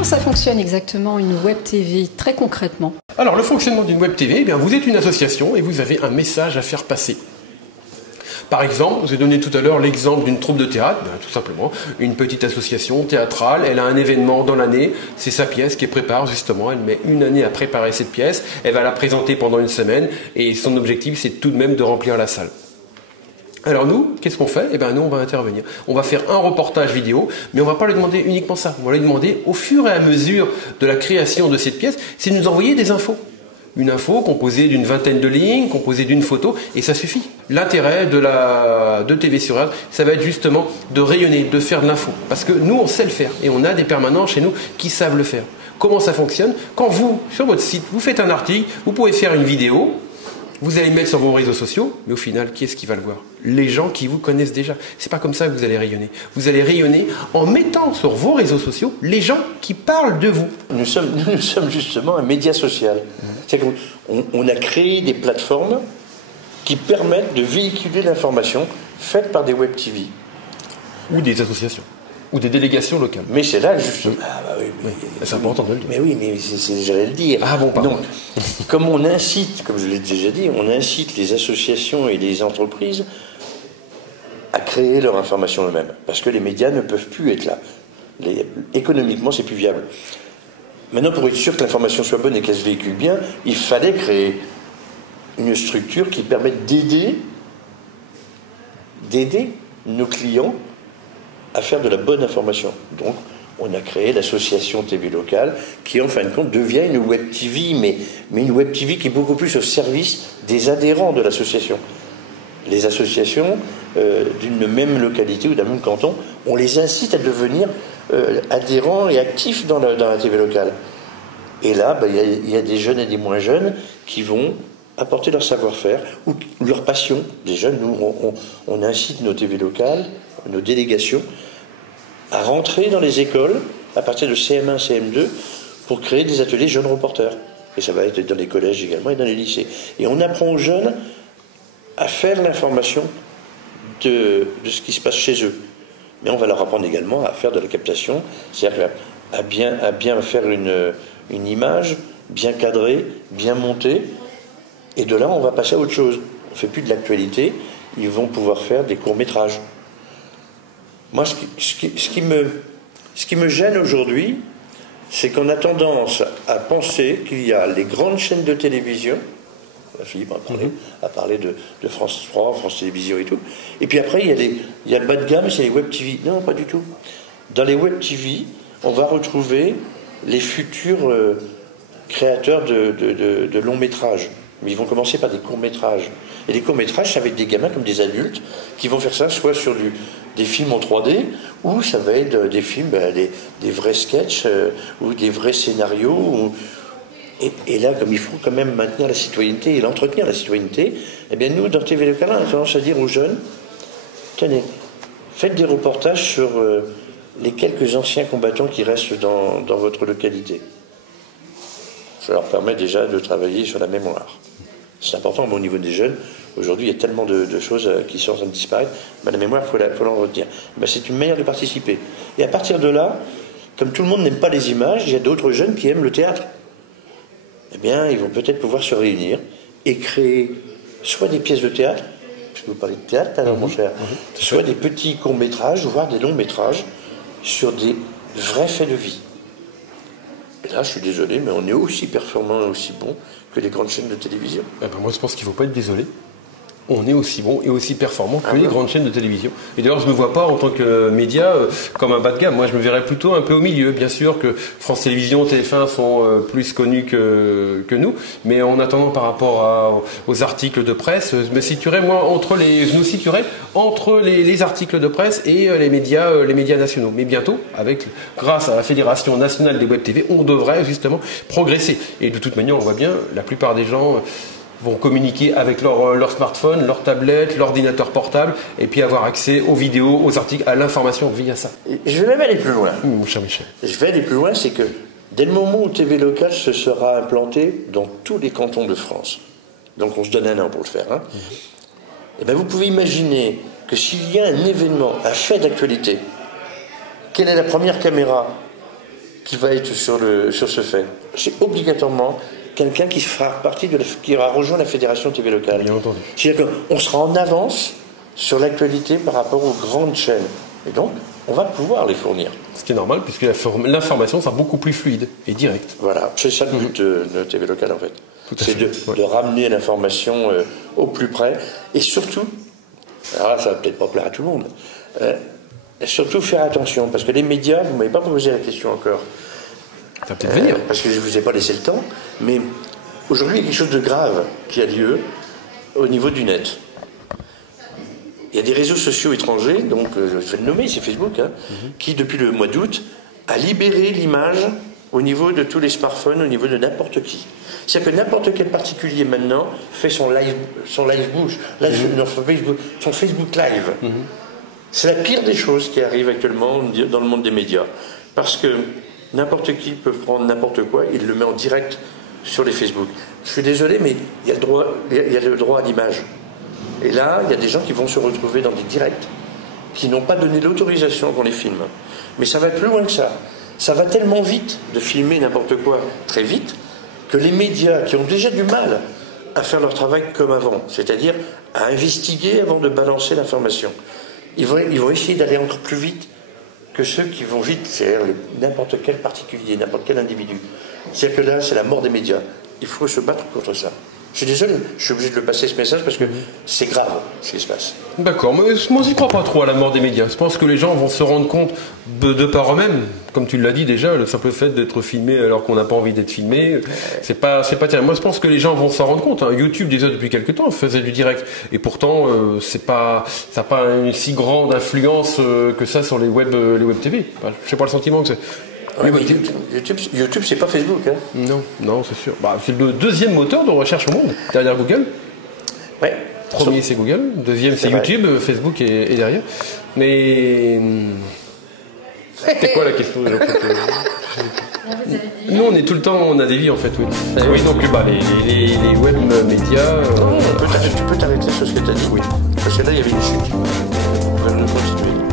Comment ça fonctionne exactement une web TV, très concrètement? Alors le fonctionnement d'une web TV, eh bien, vous êtes une association et vous avez un message à faire passer. Par exemple, je vous ai donné tout à l'heure l'exemple d'une troupe de théâtre, tout simplement, une petite association théâtrale, elle a un événement dans l'année, c'est sa pièce qu'elle prépare justement, elle met une année à préparer cette pièce, elle va la présenter pendant une semaine et son objectif c'est tout de même de remplir la salle. Alors nous, qu'est-ce qu'on fait? Eh bien nous on va intervenir, on va faire un reportage vidéo, mais on ne va pas lui demander uniquement ça, on va lui demander au fur et à mesure de la création de cette pièce, c'est de nous envoyer des infos. Une info composée d'une vingtaine de lignes, composée d'une photo, et ça suffit. L'intérêt de TV sur Earth, ça va être justement de rayonner, de faire de l'info. Parce que nous, on sait le faire, et on a des permanents chez nous qui savent le faire. Comment ça fonctionne? Quand vous, sur votre site, vous faites un article, vous pouvez faire une vidéo, vous allez le mettre sur vos réseaux sociaux, mais au final, qui est-ce qui va le voir? Les gens qui vous connaissent déjà. C'est pas comme ça que vous allez rayonner. Vous allez rayonner en mettant sur vos réseaux sociaux les gens qui parlent de vous. Nous sommes justement un média social. C'est-à-dire qu'on a créé des plateformes qui permettent de véhiculer l'information faite par des web TV. Ou des associations. Ou des délégations locales. Mais c'est là justement. Ah bah oui, c'est important de le dire. Mais oui, mais j'allais le dire. Ah bon, pardon. Donc, comme on incite, comme je l'ai déjà dit, on incite les associations et les entreprises à créer leur information eux-mêmes. Parce que les médias ne peuvent plus être là. Économiquement, c'est plus viable. Maintenant, pour être sûr que l'information soit bonne et qu'elle se véhicule bien, il fallait créer une structure qui permette d'aider nos clients à faire de la bonne information. Donc, on a créé l'association TV locale qui, en fin de compte, devient une web TV, mais une web TV qui est beaucoup plus au service des adhérents de l'association. Les associations d'une même localité ou d'un même canton, on les incite à devenir adhérents et actifs dans la TV locale. Et là, il y a des jeunes et des moins jeunes qui vont apporter leur savoir-faire ou leur passion. Des jeunes, nous, on incite nos TV locales, nos délégations, à rentrer dans les écoles à partir de CM1, CM2 pour créer des ateliers jeunes reporters. Et ça va être dans les collèges également et dans les lycées. Et on apprend aux jeunes à faire l'information de ce qui se passe chez eux. Mais on va leur apprendre également à faire de la captation, c'est-à-dire à bien faire une image, bien cadrée, bien montée. Et de là, on va passer à autre chose. On ne fait plus de l'actualité, ils vont pouvoir faire des courts-métrages. Moi, ce qui me gêne aujourd'hui, c'est qu'on a tendance à penser qu'il y a les grandes chaînes de télévision, Philippe a parlé de France 3, France Télévisions et tout, et puis après, il y a le bas de gamme, c'est les web TV. Non, pas du tout. Dans les web TV, on va retrouver les futurs créateurs de longs métrages. Mais ils vont commencer par des courts-métrages. Et les courts-métrages, ça va être des gamins comme des adultes qui vont faire ça soit sur des films en 3D, ou ça va être des films, des vrais sketchs, ou des vrais scénarios. Et là, comme il faut quand même maintenir la citoyenneté et l'entretenir la citoyenneté, eh bien nous, dans TV Locale, on a tendance à dire aux jeunes, tenez, faites des reportages sur les quelques anciens combattants qui restent dans votre localité. Ça leur permet déjà de travailler sur la mémoire. C'est important, mais au niveau des jeunes, aujourd'hui, il y a tellement de choses qui sont en train de disparaître. La mémoire, il faut l'en retenir. C'est une manière de participer. Et à partir de là, comme tout le monde n'aime pas les images, il y a d'autres jeunes qui aiment le théâtre. Eh bien, ils vont peut-être pouvoir se réunir et créer soit des pièces de théâtre, puisque vous parlez de théâtre, alors, mon cher, soit des petits courts-métrages, voire des longs-métrages, sur des vrais faits de vie. Et là, je suis désolé, mais on est aussi performant et aussi bon que les grandes chaînes de télévision. Moi, je pense qu'il ne faut pas être désolé. On est aussi bon et aussi performant que les grandes chaînes de télévision. Et d'ailleurs, je ne me vois pas en tant que média comme un bas de gamme. Moi, je me verrais plutôt un peu au milieu. Bien sûr que France Télévisions, TF1 sont plus connus que nous. Mais en attendant, par rapport aux articles de presse, je nous situerais entre les articles de presse et les médias nationaux. Mais bientôt, grâce à la Fédération nationale des web TV, on devrait justement progresser. Et de toute manière, on voit bien, la plupart des gens vont communiquer avec leur smartphone, leur tablette, l'ordinateur portable, et puis avoir accès aux vidéos, aux articles, à l'information via ça. Je vais même aller plus loin. Mon cher Michel. Je vais aller plus loin, c'est que dès le moment où TV Locale se sera implanté dans tous les cantons de France, donc on se donne un an pour le faire, et bien vous pouvez imaginer que s'il y a un événement, un fait d'actualité, quelle est la première caméra qui va être sur ce fait. C'est obligatoirement quelqu'un qui qui aura rejoint la fédération TV locale. Bien entendu. C'est-à-dire qu'on sera en avance sur l'actualité par rapport aux grandes chaînes. Et donc, on va pouvoir les fournir. Ce qui est normal, puisque l'information sera beaucoup plus fluide et directe. Voilà, c'est ça le but de TV locale en fait. C'est de ramener l'information au plus près. Et surtout, alors là, ça va peut-être pas plaire à tout le monde, surtout faire attention, parce que les médias, vous ne m'avez pas posé la question encore. Ça va peut-être venir. Parce que je ne vous ai pas laissé le temps, mais aujourd'hui, il y a quelque chose de grave qui a lieu au niveau du net. Il y a des réseaux sociaux étrangers, donc je vais le nommer, c'est Facebook, qui depuis le mois d'août a libéré l'image au niveau de tous les smartphones, au niveau de n'importe qui. C'est-à-dire que n'importe quel particulier maintenant fait son Facebook Live. C'est la pire des choses qui arrive actuellement dans le monde des médias. Parce que n'importe qui peut prendre n'importe quoi, il le met en direct sur les Facebook. Je suis désolé, mais il y a le droit à l'image. Et là, il y a des gens qui vont se retrouver dans des directs qui n'ont pas donné l'autorisation qu'on les filme. Mais ça va plus loin que ça. Ça va tellement vite de filmer n'importe quoi très vite que les médias qui ont déjà du mal à faire leur travail comme avant, c'est-à-dire à investiguer avant de balancer l'information, ils vont essayer d'aller encore plus vite que ceux qui vont vite, c'est-à-dire n'importe quel particulier, n'importe quel individu. C'est-à-dire que là, c'est la mort des médias. Il faut se battre contre ça. Je suis désolé, je suis obligé de le passer ce message parce que c'est grave ce qui se passe. D'accord, mais moi j'y crois pas trop à la mort des médias. Je pense que les gens vont se rendre compte de par eux-mêmes, comme tu l'as dit déjà, le simple fait d'être filmé alors qu'on n'a pas envie d'être filmé, c'est pas terrible. Moi je pense que les gens vont s'en rendre compte. YouTube déjà depuis quelques temps faisait du direct et pourtant ça n'a pas une si grande influence que ça sur les web TV. Enfin, je sais pas le sentiment que c'est. Ouais, mais YouTube, c'est pas Facebook. Hein. Non, c'est sûr. C'est le deuxième moteur de recherche au monde, derrière Google. Ouais. Premier, c'est Google. Deuxième, c'est YouTube. Facebook est derrière. Mais... C'était quoi la question? Nous, on est tout le temps, on a des vies en fait, oui. Oui, donc les web médias... Tu peux t'arrêter sur ce que tu as dit. Oui. Parce que là, il y avait une chute. On va le continuer.